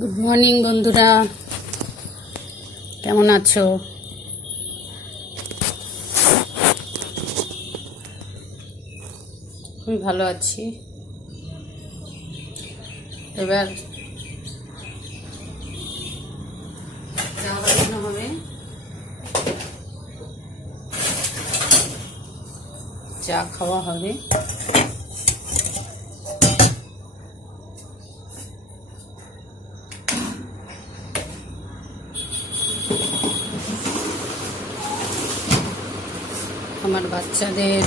Good morning বন্ধুরা, কেমন আছো? আমি ভালো আছি। এবার চা বানানো হবে। চা খাওয়া হবে। আমার বাচ্চাদের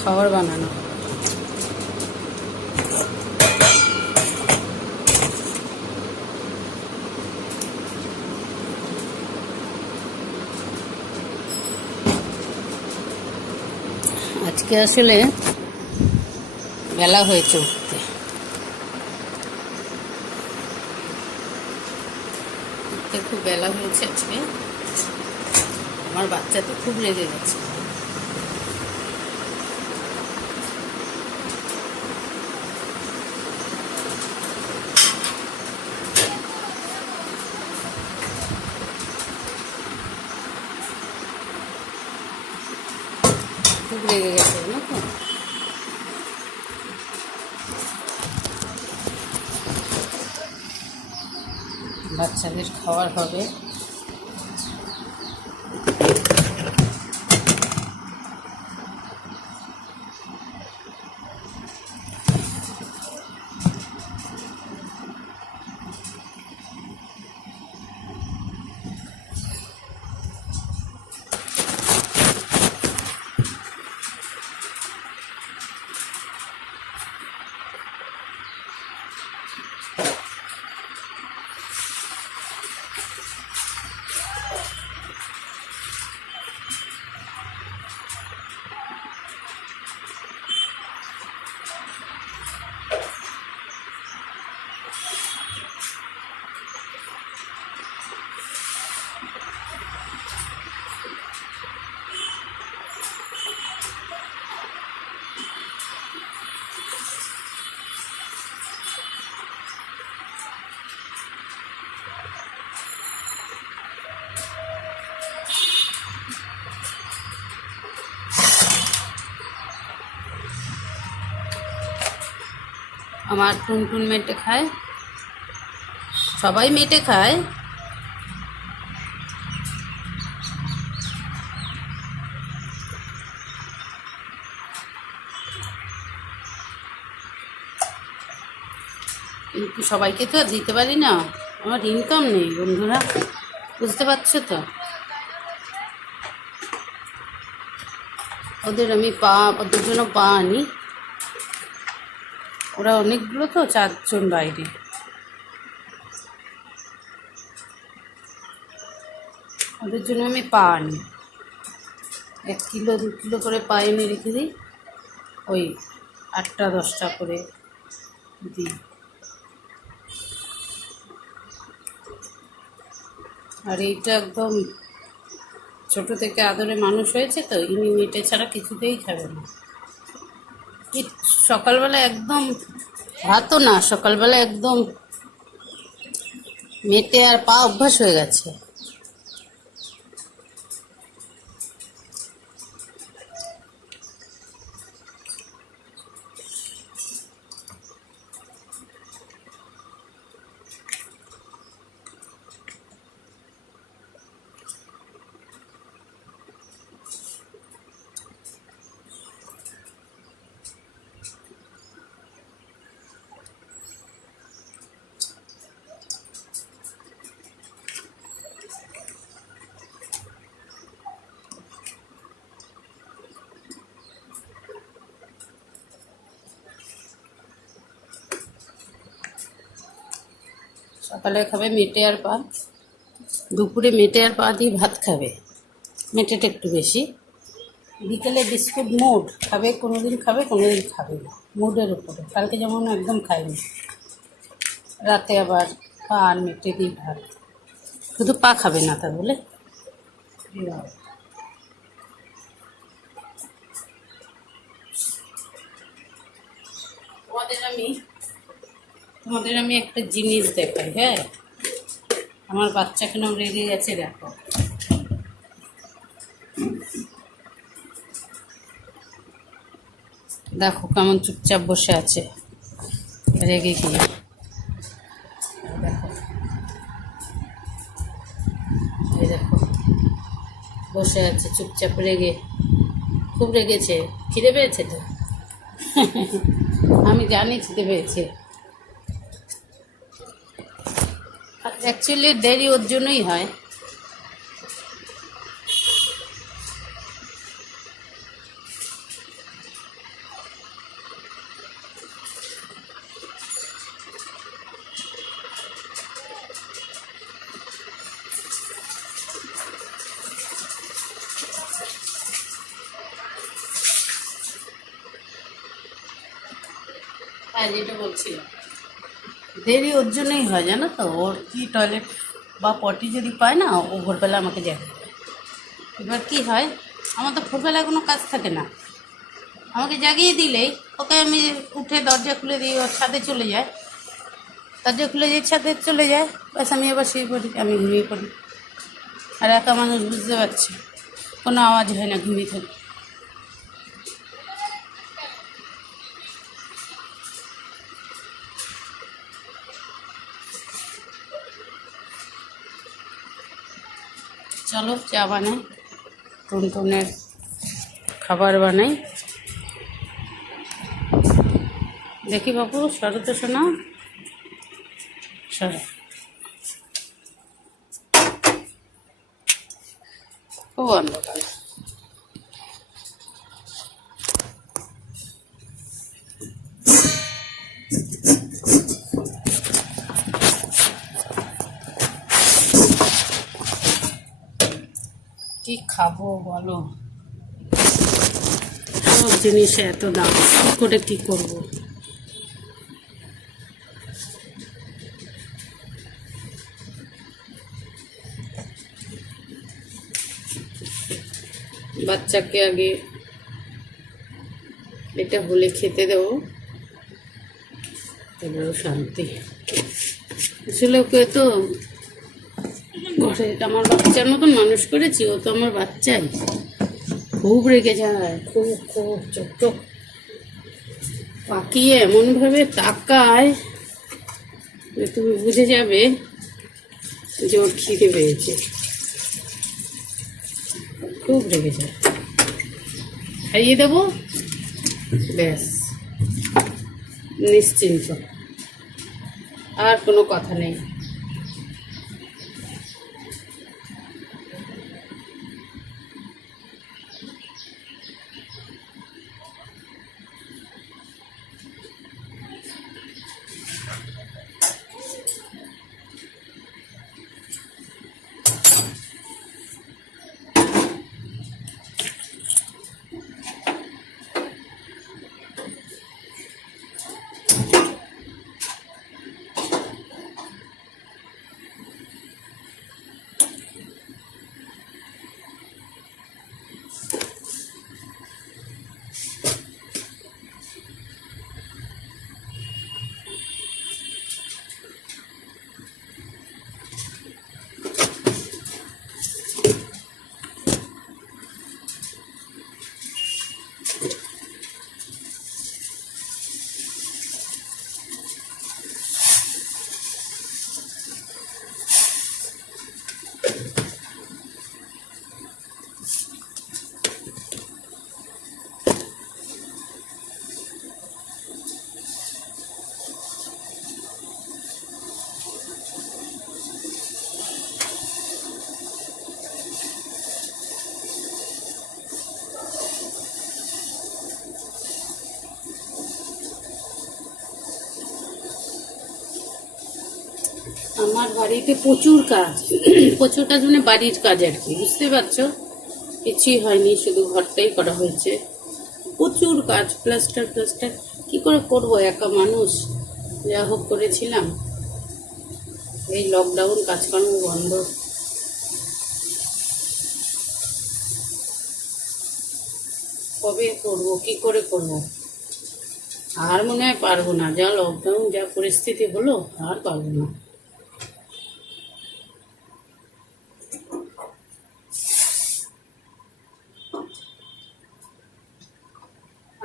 খাবার বানানো হবে। আজকে আসলে বেলা হয়েছে উঠতে। খুব বেলা হয়েছে আজকে। আমার বাচ্চা তো খুব রেগে গেছে। খুব রেগে গেছে না তো। বাচ্চাদের খাওয়ার হবে। আমার টুনটুন মেটে খায়, সবাই মেটে খায়। কিন্তু সবাইকে তো আর দিতে পারি না, আমার ইনকাম নেই বন্ধুরা, বুঝতে পারছো তো। ওদের জন্য পা আনি। ওরা অনেকগুলো তো, 4 জন বাইরে। ওদের জন্য আমি পা আনি, 1 কিলো 2 কিলো করে পা এনে রেখে দিই। ওই 8টা 10টা করে দিই। আর এইটা একদম ছোট থেকে আদরে মানুষ হয়েছে তো, ইনি মেটে ছাড়া কিছুতেই খাবে না। সকালবেলা একদম ভাতও না, সকালবেলা একদম মেটে আর পা অভ্যাস হয়ে গেছে। সকালে খাবে মেটে আর পা, দুপুরে মেটে আর পা দিয়ে ভাত খাবে, মেটেটা একটু বেশি। বিকেলে বিস্কুট মুড খাবে, কোনোদিন খাবে কোনোদিন খাবে না, মুডের উপরে। কালকে যেমন একদম খায়নি। রাতে আবার পা আর মেটে দিয়ে ভাত, শুধু পা খাবে না তা বলে। তোমাদের আমি তোমাদের আমি একটা জিনিস দেখাই। হ্যাঁ, আমার বাচ্চা কেন রেগে গেছে দেখো। দেখো কেমন চুপচাপ বসে আছে, রেগে গিয়ে। দেখো, এই দেখো বসে আছে চুপচাপ রেগে, খুব রেগেছে। খিদে পেয়েছে তো আমি জানি খিদে পেয়েছে। অ্যাকচুয়ালি দেরি ওর জন্যই হয়। হ্যাঁ, যেটা বলছিলাম, দেরি ওর জন্যই হয়, জানো তো। ওর কি টয়লেট বা পটি যদি পায় না, ও ভোরবেলা আমাকে জাগে। এবার কি হয়, আমার তো ভোরবেলা কোনো কাজ থাকে না, আমাকে জাগিয়ে দিলেই ওকে আমি উঠে দরজা খুলে দিই, ওর ছাদে চলে যায়, দরজা খুলে দিয়ে ছাদে চলে যায়, ব্যাস আমি আবার শুয়ে পড়ি, আমি ঘুমিয়ে পড়ি। আর একা মানুষ, বুঝতে পারছি, কোনো আওয়াজ হয় না, ঘুমিয়ে থাকি। চলো চা বানাই, টুনটুনের খাবার বানাই। দেখি বাবু, সরো তো শোনা, সরো। খুব অন্ধকার। কি খাবো বলো, সব জিনিসে এত দাম, কি করে কি করবো। বাচ্চাকে আগে এটা হলে খেতে দেবো, তারপরেও শান্তি। আসলে ওকে তো ঘরে আমার বাচ্চার মতন মানুষ করেছি, ও তো আমার বাচ্চাই। খুব রেগে যায়, খুব খুব চোখ চোখ পাকিয়ে এমনভাবে তাকায় যে তুমি বুঝে যাবে যে ওর খিদে পেয়েছে। খুব রেগে যায়, খাইয়ে দেবো, ব্যাস নিশ্চিন্ত, আর কোনো কথা নেই। আমার বাড়িতে প্রচুর কাজ, প্রচুর কাজ মানে বাড়ির কাজ আর কি, বুঝতে পারছো। কিছুই হয়নি, শুধু ঘরটাই করা হয়েছে। প্রচুর কাজ, প্লাস্টার প্লাস্টার কি করে করবো, একা মানুষ। যা হোক করেছিলাম, এই লকডাউন কাজকর্ম বন্ধ। কবে করবো, কি করে করবো, আর মনে হয় পারবো না, যা লকডাউন যা পরিস্থিতি হলো, আর পারবো না।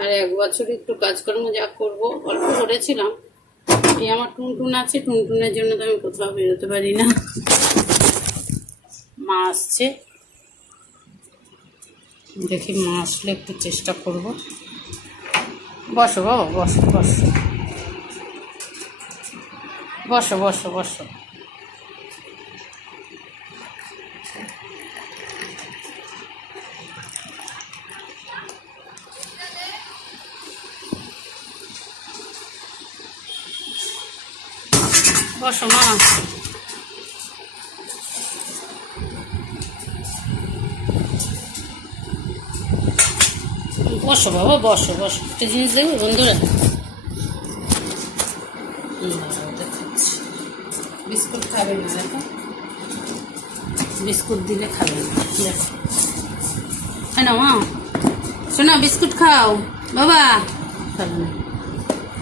আর 1 বছর একটু কাজকর্ম যা করব, অল্প করেছিলাম। এই আমার টুনটুন আছে, টুনটুনের জন্য তো আমি কোথাও বেরোতে পারি না। মা আসছে, দেখি মা আসলে একটু চেষ্টা করব। বসো বাবা, বসো বসো বসো বসো বসো। বসো মা। বসো বাবা, বসো বসো। একটা জিনিস দেখবে বন্ধুরা, বিস্কুট খাবে না, দেখো বিস্কুট দিলে খাবে না, দেখো। হ্যাঁ না মা, শোনা বিস্কুট খাও বাবা, খাবে না,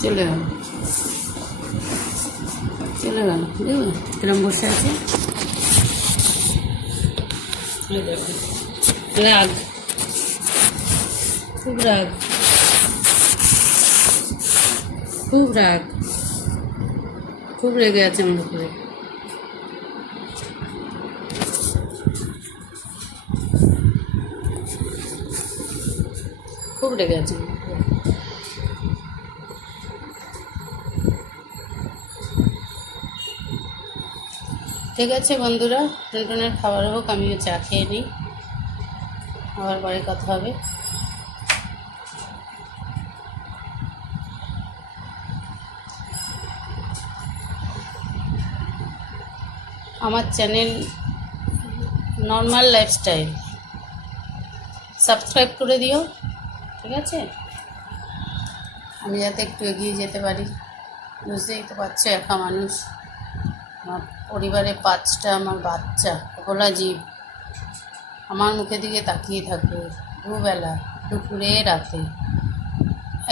চলে গেল চলে গেল। দেখবে কিরম বসে আছে, দেখো রাগ, খুব রাগ, খুব রাগ, খুব রেগে আছে আমার উপরে। খুব রেগে আছে। ঠিক আছে বন্ধুরা, টুনটুনের খাবার হোক, আমিও চা খেয়ে নিই, আবার পরে কথা হবে। আমার চ্যানেল নর্মাল লাইফস্টাইল সাবস্ক্রাইব করে দিও, ঠিক আছে? আমি যাতে একটু এগিয়ে যেতে পারি। বুঝতেই তো পারছো, একা মানুষ, আমার পরিবারে 5টা আমার বাচ্চা, ভোলা জীব, আমার মুখের দিকে তাকিয়ে থাকে দুবেলা, দুপুরে রাতে।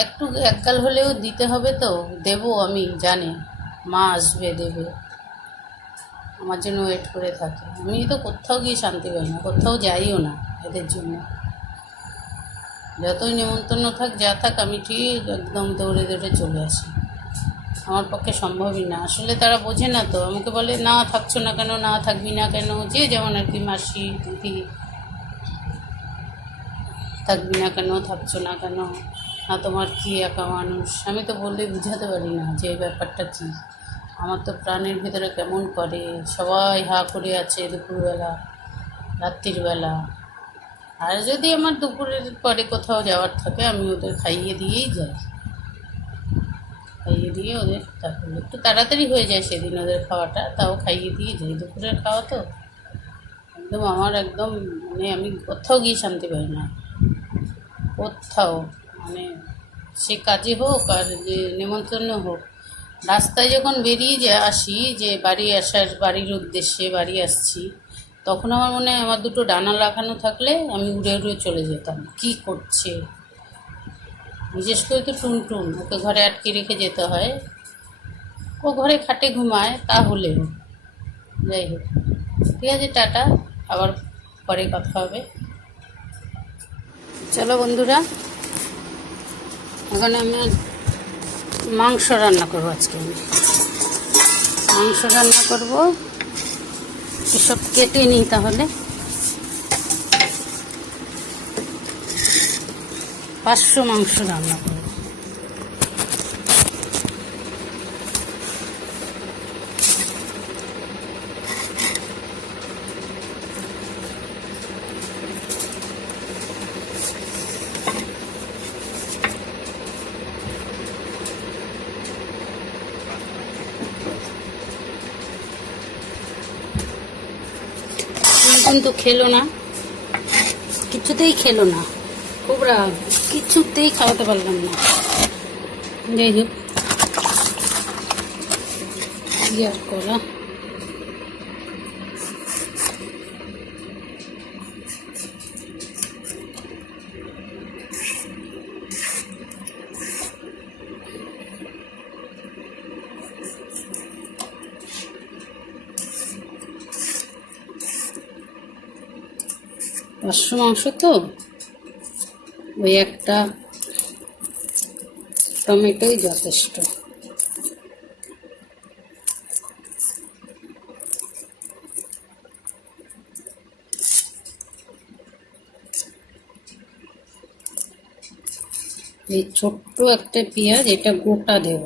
একটু একগাল হলেও দিতে হবে তো, দেবো আমি জানি, মা আসবে দেবে, আমার জন্য ওয়েট করে থাকে। আমি তো কোথাও গিয়ে শান্তি পাই না, কোথাও যাইও না এদের জন্য। যতই নেমন্তন্ন থাক যা থাক, আমি ঠিক একদম দৌড়ে দৌড়ে চলে আসি। আমার পক্ষে সম্ভবই না। আসলে তারা বোঝে না তো, আমাকে বলে না থাকছো না কেন, না থাকবি না কেন, যে যেমন আর কি, মাসি দিদি, থাকবি না কেন, থাকছো না কেন, না তোমার কি, একা মানুষ। আমি তো বললে বুঝাতে পারি না যে এই ব্যাপারটা কী। আমার তো প্রাণের ভিতরে কেমন করে, সবাই হা করে আছে দুপুরবেলা, রাত্রির বেলা। আর যদি আমার দুপুরের পরে কোথাও যাওয়ার থাকে, আমি ওদের খাইয়ে দিয়েই যাই, খাইয়ে দিয়ে ওদের, তারপরে একটু তাড়াতাড়ি হয়ে যায় সেদিন ওদের খাওয়াটা, তাও খাইয়ে দিয়ে যাই। দুপুরের খাওয়া তো একদম আমার একদম, মানে আমি কোথাও গিয়ে শান্তি পাই না, কোথাও, মানে সে কাজে হোক আর যে নেমন্তন্ন হোক। রাস্তায় যখন বেরিয়ে আসি, যে বাড়ি আসার, বাড়ির উদ্দেশ্যে বাড়ি আসছি, তখন আমার মনে হয় আমার দুটো ডানা লাগানো থাকলে আমি উড়ে উড়ে চলে যেতাম। কি করছে, বিশেষ করে তো টুনটুন, ওকে ঘরে আটকে রেখে যেতে হয়। ও ঘরে খাটে ঘুমায়, তাহলেও যাই হোক। ঠিক আছে, টাটা, আবার পরে কথা হবে। চলো বন্ধুরা, এখন আমি মাংস রান্না করবো। আজকে আমি মাংস রান্না করবো, এসব কেটে নিই তাহলে। 500 মাংস রান্না করবো। কিন্তু খেলো না, কিছুতেই খেলো না, খুব রাগ, কিছুতেই খাওয়াতে পারলাম না। যাই হোক, কি আর করা। 500 মাংস তো ওই একটা টমেটোই যথেষ্ট। এই ছোট্ট একটা পেঁয়াজ, এটা গোটা দেব।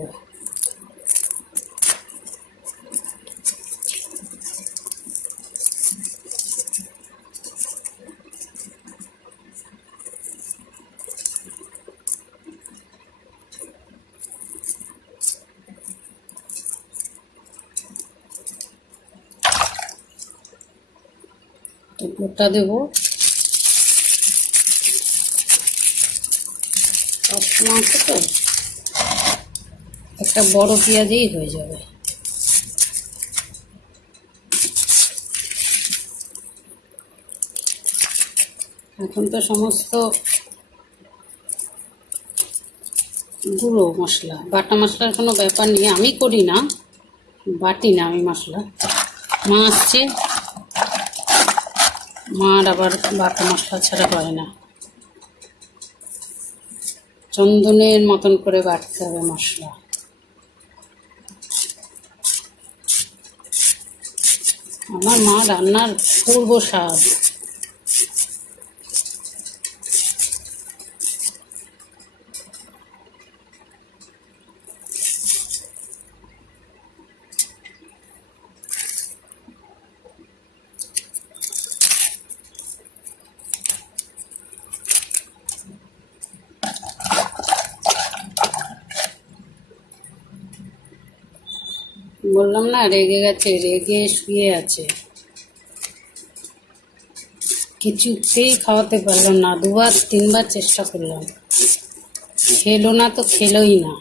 তো গোটা দেব। মাংস তো একটা বড় পেঁয়াজেই হয়ে যাবে। এখন তো সমস্ত গুঁড়ো মশলা, বাটা মশলার কোনো ব্যাপার নেই, আমি করি না, বাটি না আমি মশলা। মা আসছে, মার আবার বাটা মশলা ছাড়া হয় না, চন্দনের মতন করে বাটতে হবে মশলা। আমার মা রান্নার পূর্ব স্বাদ। বললাম না, রেগে গেছে, রেগে শুয়ে আছে, কিছুতেই খাওয়াতে পারলাম না। 2-3বার চেষ্টা করলাম, খেলো না তো খেলোই না।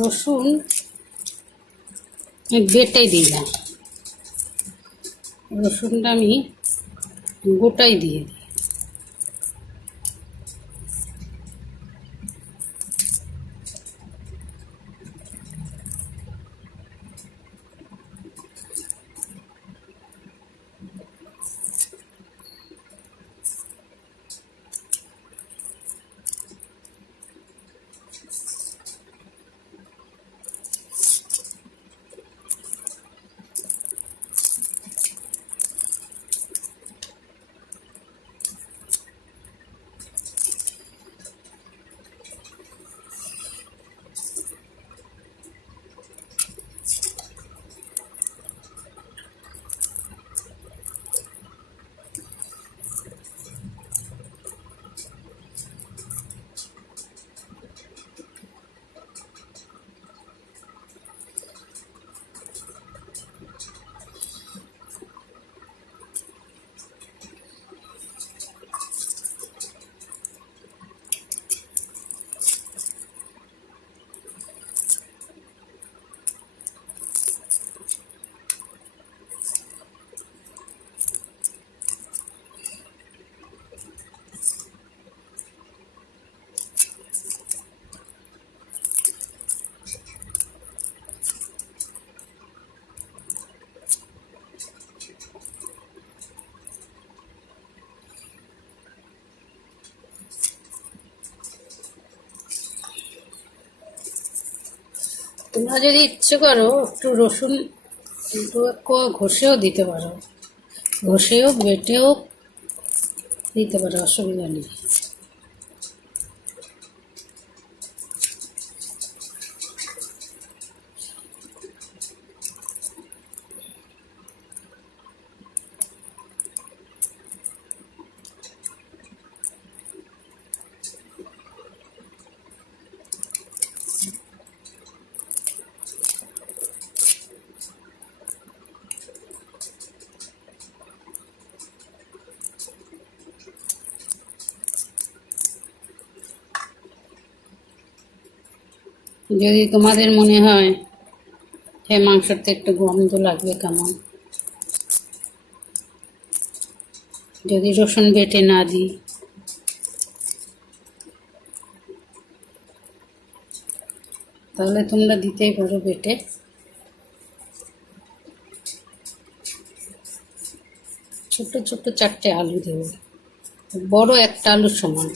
রসুন বেটে দিই না, রসুনটা আমি গোটাই দিয়ে দিই। তোমরা যদি ইচ্ছে করো একটু রসুন একটু ঘষেও দিতে পারো, ঘষেও বেটেও দিতে পারো, অসুবিধা নেই। যদি তোমাদের মনে হয় যে মাংসতে একটু গন্ধ লাগবে কেমন, যদি রসুন বেটে না দিই, তাহলে তোমরা দিতেই পারো বেটে। ছোট ছোট 4টে আলু দেবো, বড় একটা আলুর সমান।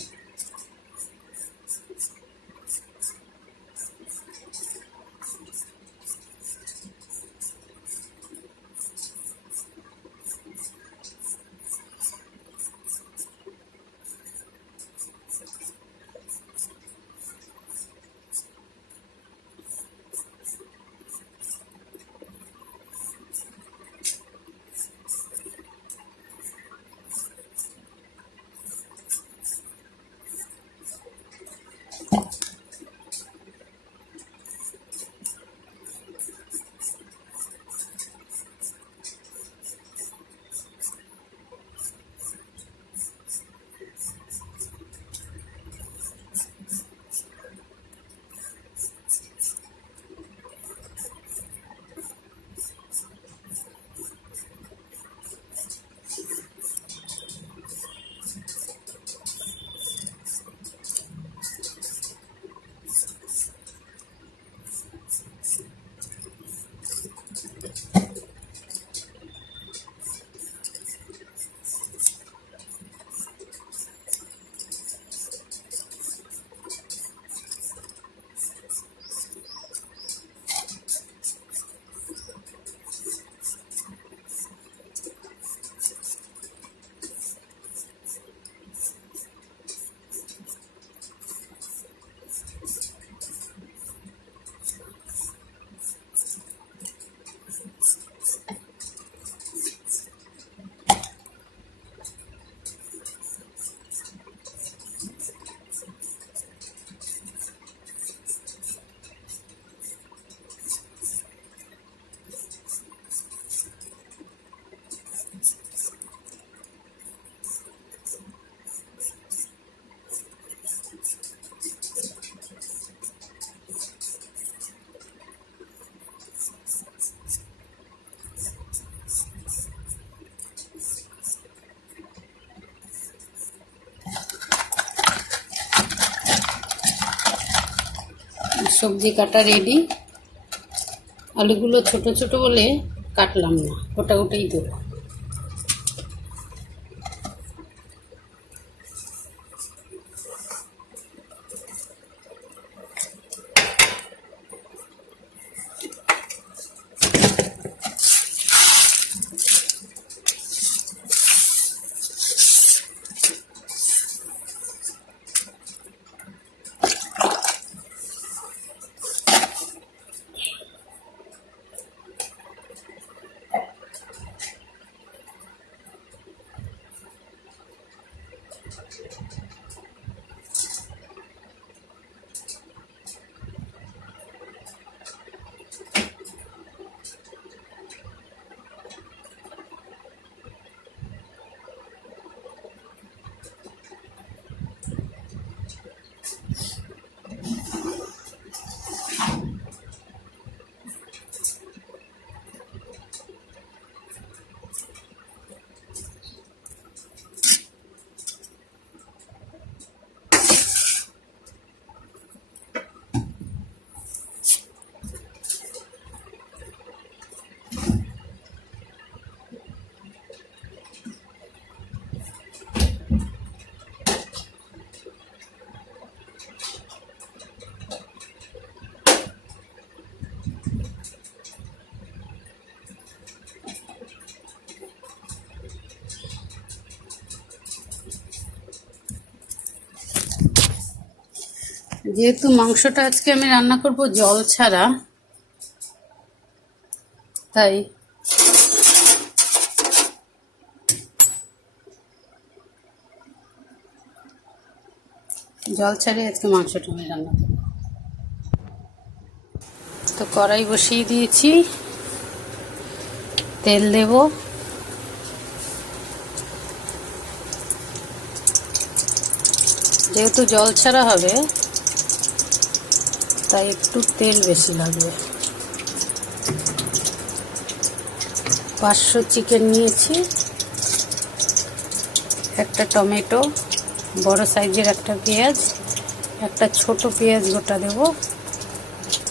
সবজি কাটা রেডি। আলুগুলো ছোট ছোট বলে কাটলাম না, ওটা ওটাই দেবো। যেহেতু মাংসটা আজকে আমি রান্না করব জল ছাড়া, তাই জল ছাড়াই আজকে মাংসটা আমি রান্না করব। তো কড়াই বসিয়ে দিয়েছি, তেল দেব। যেহেতু জল ছাড়া হবে তাই একটু তেল বেশি লাগবে। 500 চিকেন নিয়েছি, একটা টমেটো, বড় সাইজের একটা পেঁয়াজ, একটা ছোট পেঁয়াজ গোটা দেব,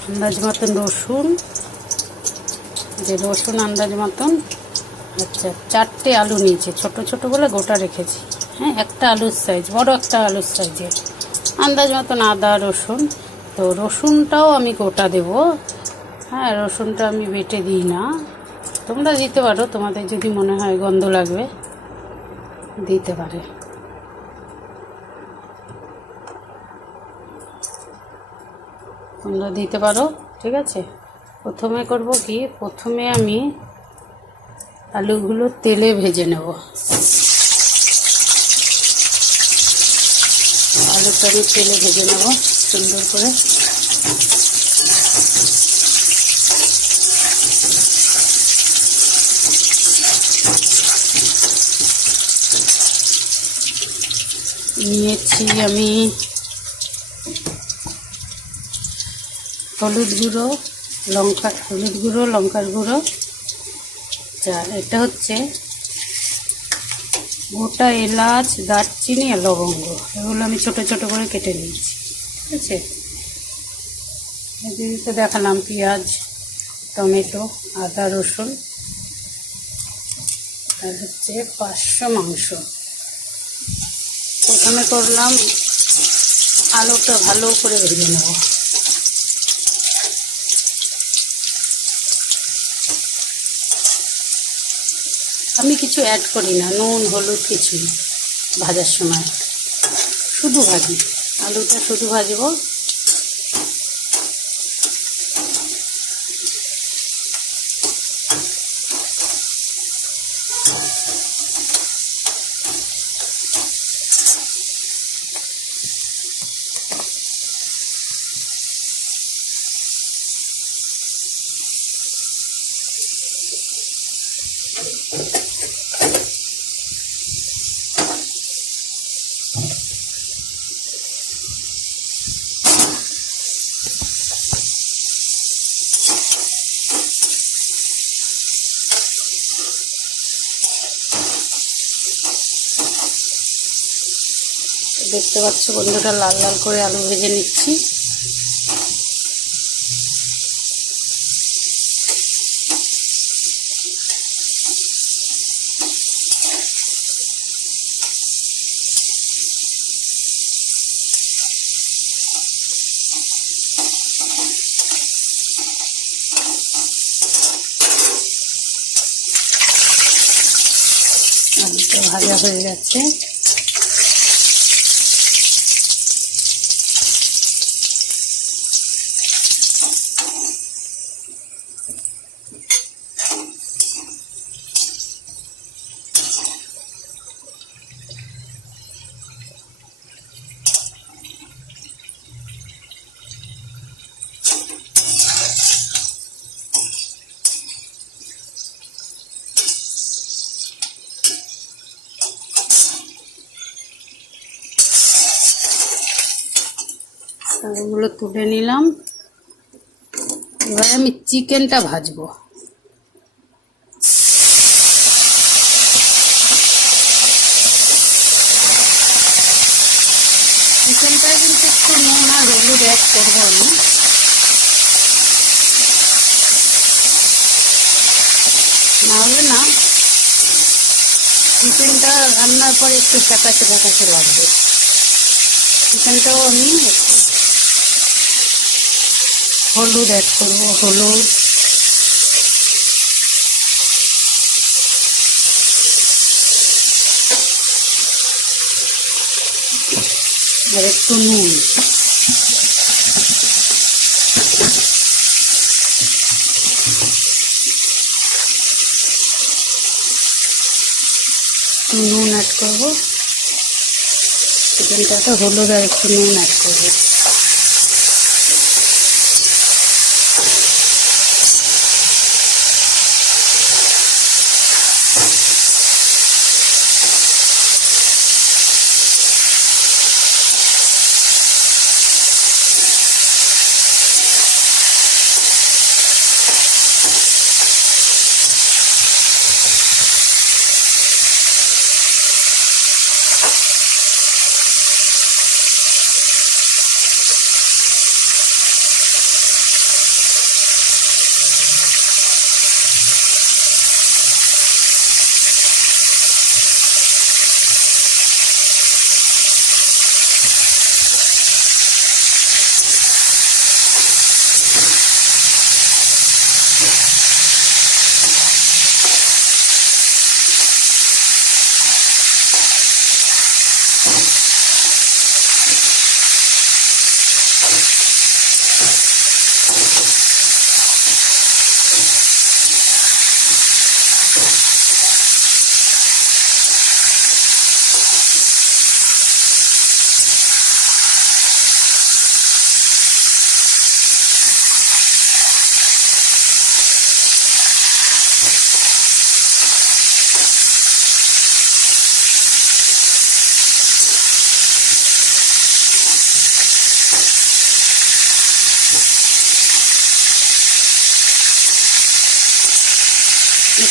আন্দাজ মতন রসুন, যে রসুন আন্দাজ মতন। আচ্ছা, 4টে আলু নিয়েছি, ছোট ছোট বলে গোটা রেখেছি। হ্যাঁ, একটা আলুর সাইজ, বড় একটা আলুর সাইজের। আন্দাজ মতন আদা রসুন। তো রসুনটাও আমি গোটা দেব। হ্যাঁ, রসুনটা আমি বেটে দিই না, তোমরা দিতে পারো, তোমাদের যদি মনে হয় গন্ধ লাগবে দিতে পারে। তোমরা দিতে পারো, ঠিক আছে। প্রথমে করব কি, প্রথমে আমি আলুগুলো তেলে ভেজে নেব। আলুটা আমি তেলে ভেজে নেব সুন্দর করে। নিয়েছি আমি হলুদ গুঁড়ো, লঙ্কার গুঁড়ো। এটা হচ্ছে গোটা এলাচ, দারচিনি আর লবঙ্গ, এগুলো আমি ছোট ছোট করে কেটে নিয়েছি, ঠিক আছে। এদিকে দেখালাম পেঁয়াজ, টমেটো, আদা রসুন, আর হচ্ছে 500 মাংস। প্রথমে করলাম আলুটা ভালো করে ভেজে নেব। আমি কিছু অ্যাড করি না, নুন হলুদ কিছুই ভাজার সময়, শুধু ভাজি, আলুটা শুধু ভাজবো। দেখতে পাচ্ছ বন্ধুরা, লাল লাল করে আলু ভেজে নিচ্ছি। আলুটা ভাজা হয়ে গেছে। ওগুলো তুলে নিলাম। এবারে আমি চিকেনটা ভাজবো। চিকেনটায় কিন্তু একটু নুন আর হলুদ অ্যাড করবো আমি। নাহলে না, চিকেনটা রান্নার পরে একটু ফ্যাকাশে ফ্যাকাশে লাগবে। চিকেনটাও আমি একটু হলুদ অ্যাড করবো, হলুদ, আর একটু নুন। নুন অ্যাড করবো, চিকেনটাতে হলুদ আর একটু নুন অ্যাড করবো।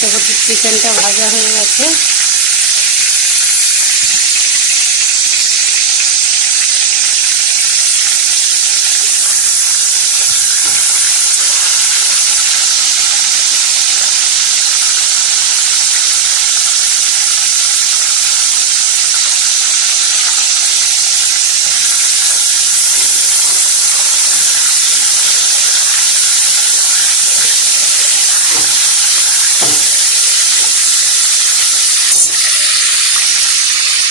কষাকষি চিকেনটা ভাজা হয়ে গেছে।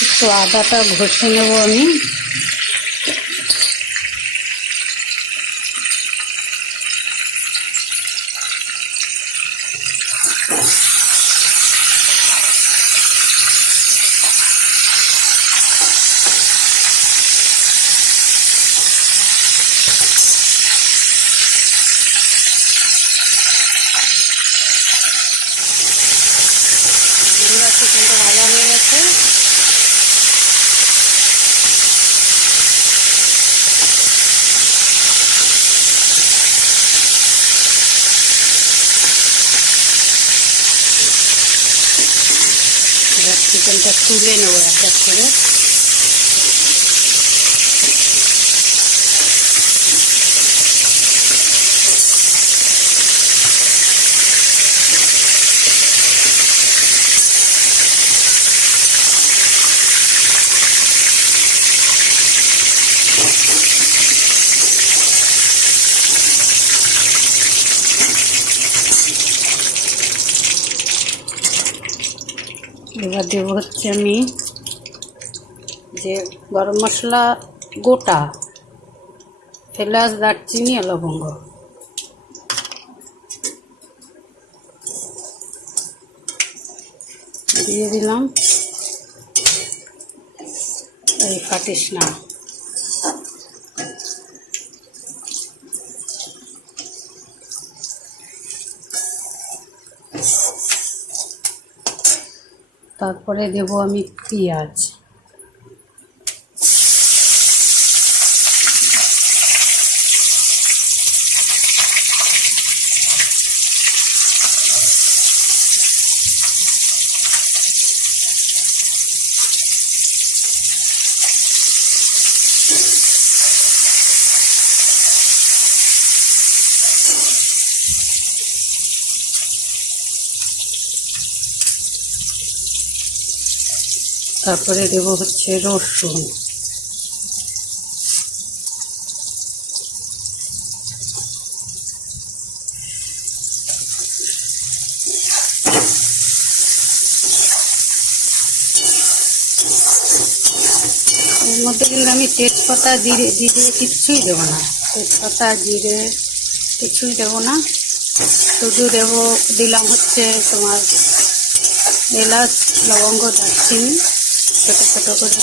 একটু আদাটা ঘষে নেব আমি। চিকেনটা ভাজা হয়ে গেছে। এবার চিকেনটা তুলে নেবো এক এক করে। এবার দেবো হচ্ছে আমি যে গরম মশলা গোটা, এলাচ, দারচিনি আর লবঙ্গ দিয়ে দিলাম। এই কাটিস না। তারপরে দেব আমি পেঁয়াজ। তারপরে দেব হচ্ছে রসুন। এর মধ্যে কিন্তু আমি তেজপাতা জিরে কিচ্ছুই দেবো না। তেজপাতা জিরে কিছুই দেবো না, শুধু দিলাম হচ্ছে তোমার এলাচ, লবঙ্গ, দারচিনি ছোটো ছোটো করে,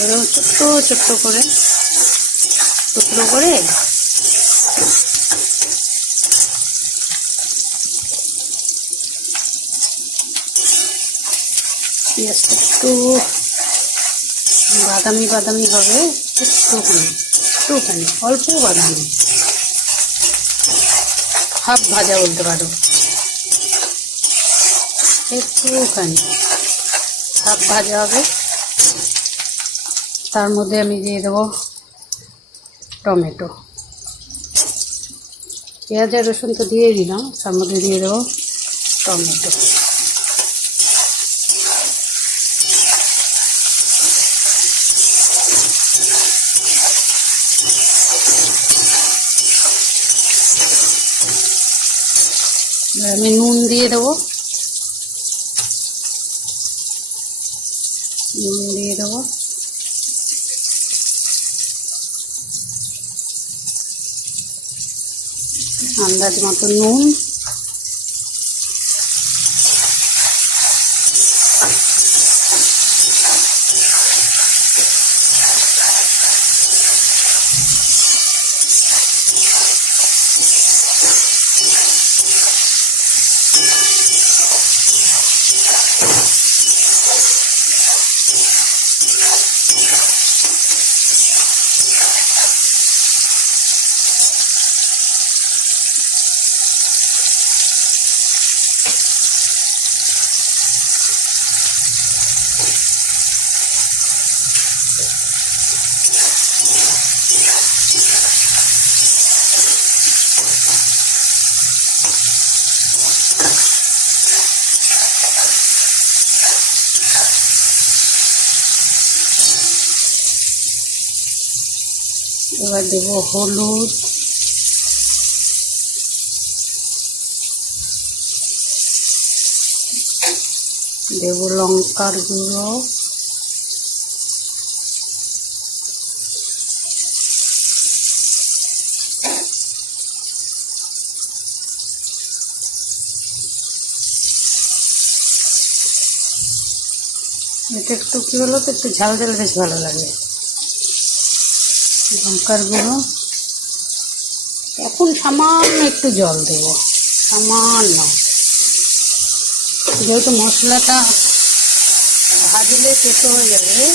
এরকম ছোট্ট ছোট্ট করে টুকরো করে পেঁয়াজটা একটু বাদামি বাদামি হবে, একটুখানি অল্প বাদামি, হাফ ভাজা বলতে পারো, একটুখানি হাফ ভাজা হবে। তার মধ্যে আমি দিয়ে দেবো টমেটো। পেঁয়াজ আর রসুন তো দিয়ে দিলাম, তার মধ্যে দিয়ে দেবো টমেটো। আমি নুন দিয়ে দেবো, নুন দিয়ে দেবো, আন্দাজ মতো নুন। এবার দেব হলুদ, দেব লঙ্কার গুঁড়ো, এটা একটু কী হলো তো একটু ঝাল ঝাল বেশ ভালো লাগে। লঙ্কার গুঁড়ো, এখন সামান্য একটু জল দেব, সামান্য, যেহেতু মশলাটা ভাজলে তেতো হয়ে যাবে।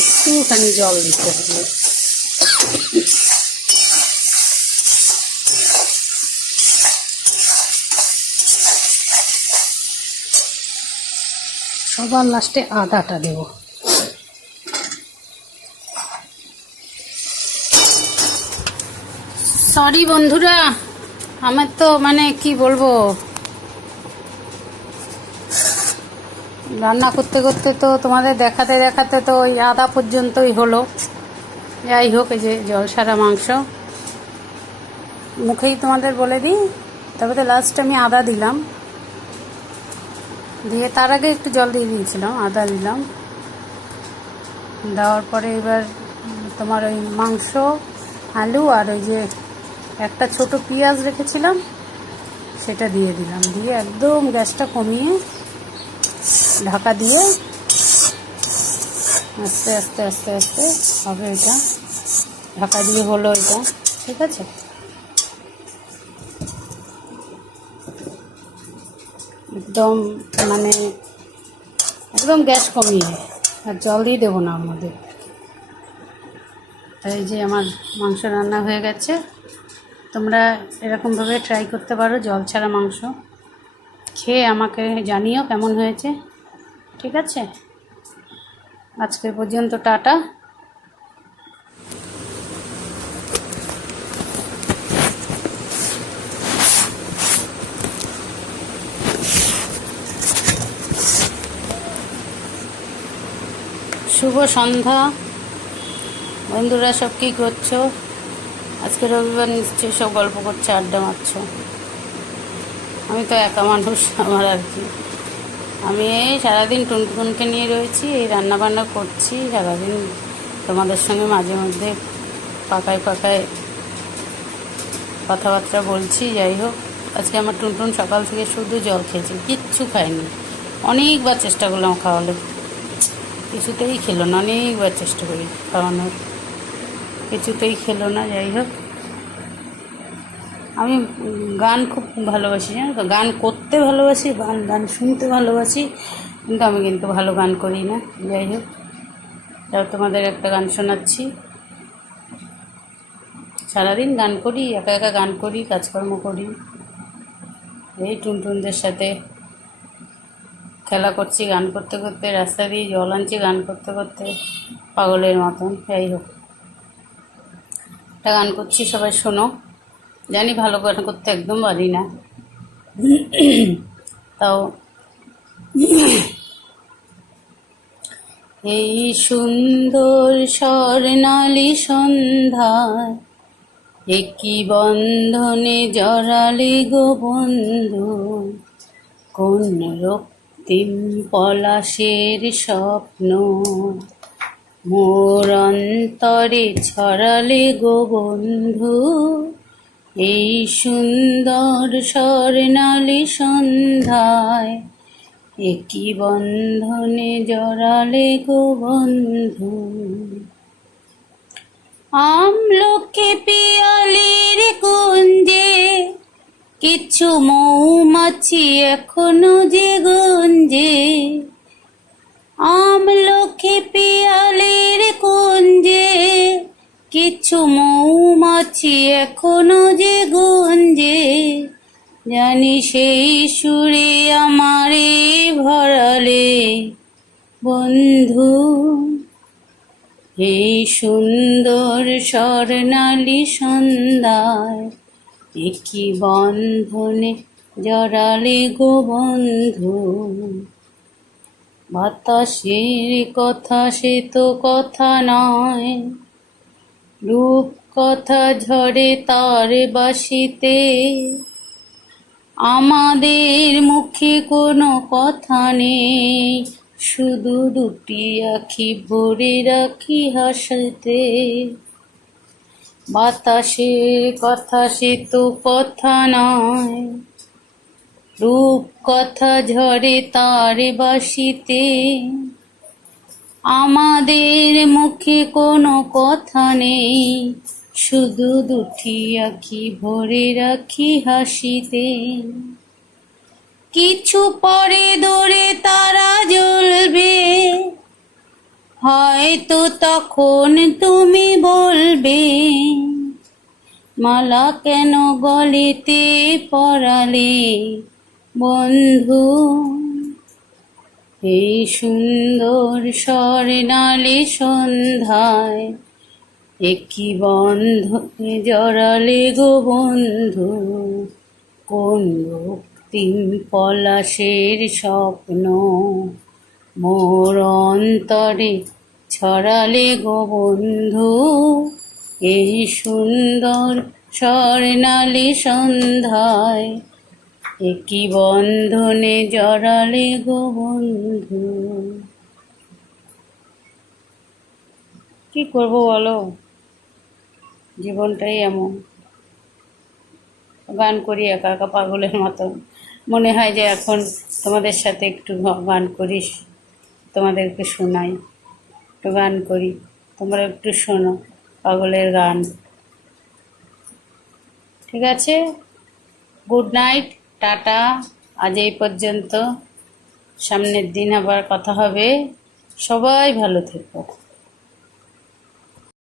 একটুখানি জল দিতে হবে। সবার লাস্টে আদাটা দেব। সরি বন্ধুরা, আমার তো মানে কি বলবো, রান্না করতে করতে তো তোমাদের দেখাতে দেখাতে তো ওই আদা পর্যন্তই হলো। যাই হোক, এই যে জল সারা মাংস মুখেই তোমাদের বলে দিই, তবে তো লাস্ট আমি আদা দিলাম, দিয়ে তার আগে একটু জল দিয়ে দিয়েছিলাম, আদা দিলাম, দেওয়ার পরে এবার তোমার ওই মাংস, আলু আর ওই যে একটা ছোট পেঁয়াজ রেখেছিলাম সেটা দিয়ে দিলাম, দিয়ে একদম গ্যাসটা কমিয়ে ঢাকা দিয়ে আস্তে আস্তে আস্তে আস্তে হবে এটা, ঢাকা দিয়ে হলো এটা, ঠিক আছে। একদম মানে একদম গ্যাস কমিয়ে, আর জল দিয়ে দেবো না ওর মধ্যে। এই যে আমার মাংস রান্না হয়ে গেছে, তোমরা এরকমভাবে ট্রাই করতে পারো জল ছাড়া মাংস, খেয়ে আমাকে জানিও কেমন হয়েছে, ঠিক আছে। আজকে পর্যন্ত টাটা। শুভ সন্ধ্যা বন্ধুরা, সব কী করছো? আজকে রবিবার, নিশ্চয়ই সব গল্প করছে, আড্ডা মারছো। আমি তো একা মানুষ, আমার আর কি, আমি এই সারাদিন টুনটুনকে নিয়ে রয়েছি, এই রান্নাবান্না করছি সারাদিন, তোমাদের সঙ্গে মাঝে মধ্যে পাকায় পাকায় কথাবার্তা বলছি। যাই হোক, আজকে আমার টুনটুন সকাল থেকে শুধু জল খেয়েছে, কিচ্ছু খায়নি। অনেকবার চেষ্টা করলাম খাওয়ালে, কিছুতেই খেলো না, অনেকবার চেষ্টা করি খাওয়ানোর, কিছুতেই খেলো না। যাই হোক, আমি গান খুব ভালোবাসি, জানো তো, গান করতে ভালোবাসি, গান শুনতে ভালোবাসি, কিন্তু আমি কিন্তু ভালো গান করি না। যাই হোক, তাও তোমাদের একটা গান শোনাচ্ছি। সারাদিন গান করি, একা একা গান করি, কাজকর্ম করি, এই টুনটুনদের সাথে খেলা করছি গান করতে করতে, রাস্তা দিয়ে জল আনছি গান করতে করতে, পাগলের মতন। যাই হোক, একটা গান করছি, সবাই শোনো। জানি ভালো গান করতে একদম পারি না, তাও এই সুন্দর স্বর্ণালী সন্ধ্যায় একই বন্ধনে জড়ালে গো বন্ধু, কোন রক্তিম পলাশের স্বপ্ন মোর অন্তরে ছড়ালে গো বন্ধু, এই সুন্দর স্বর্ণালী সন্ধ্যায় একই বন্ধনে জড়ালে গো বন্ধু। আমলকে পিয়ালির কুঞ্জে কিছু মৌমাছি এখনো যে গঞ্জে, আমলকে পিয়ালির কুঞ্জে কিছু মৌমাছি এখনো যে গঞ্জে, জানি সেই সুরে আমারে ভরালে বন্ধু, এই সুন্দর স্বর্ণালী সন্ধ্যায় একই বন্ধনে জড়ালে গো বন্ধু, বাতাসের কথা সে তো কথা নয়, রূপ কথা ঝরে তার বাসিতে, আমাদের মুখে কোনো কথা নেই, শুধু দুটি আখি ভরে রাখি হাসতে। বাতাসের কথা সে তো কথা নয়, রূপ কথা ঝরে তার বাসিতে, আমাদের মুখে কোনো কথা নেই, শুধু দুটি আখি ভরে রাখি হাসিতে। কিছু পরে দূরে তারা জ্বলবে, হয়তো তখন তুমি বলবে, মালা কেন গলেতে পরালে বন্ধু। এই সুন্দর স্বর্ণালী সন্ধ্যায় একই বন্ধনে জড়ালে গো বন্ধু, কোন রক্তিম পলাশের স্বপ্ন মোর অন্তরে ছড়ালে গো বন্ধু। এই সুন্দর স্বর্ণালী সন্ধ্যায় একই বন্ধনে জড়ালে গো বন্ধু। কি করবো বলো, জীবনটাই এমন। গান করি একা একা পাগলের মতন, মনে হয় যে এখন তোমাদের সাথে একটু গান করি, তোমাদেরকে শোনাই, একটু গান করি, তোমরা একটু শোনো পাগলের গান। ঠিক আছে, গুড নাইট, টাটা, আজ এই পর্যন্ত। সামনের দিন আবার কথা হবে, সবাই ভালো থেকো।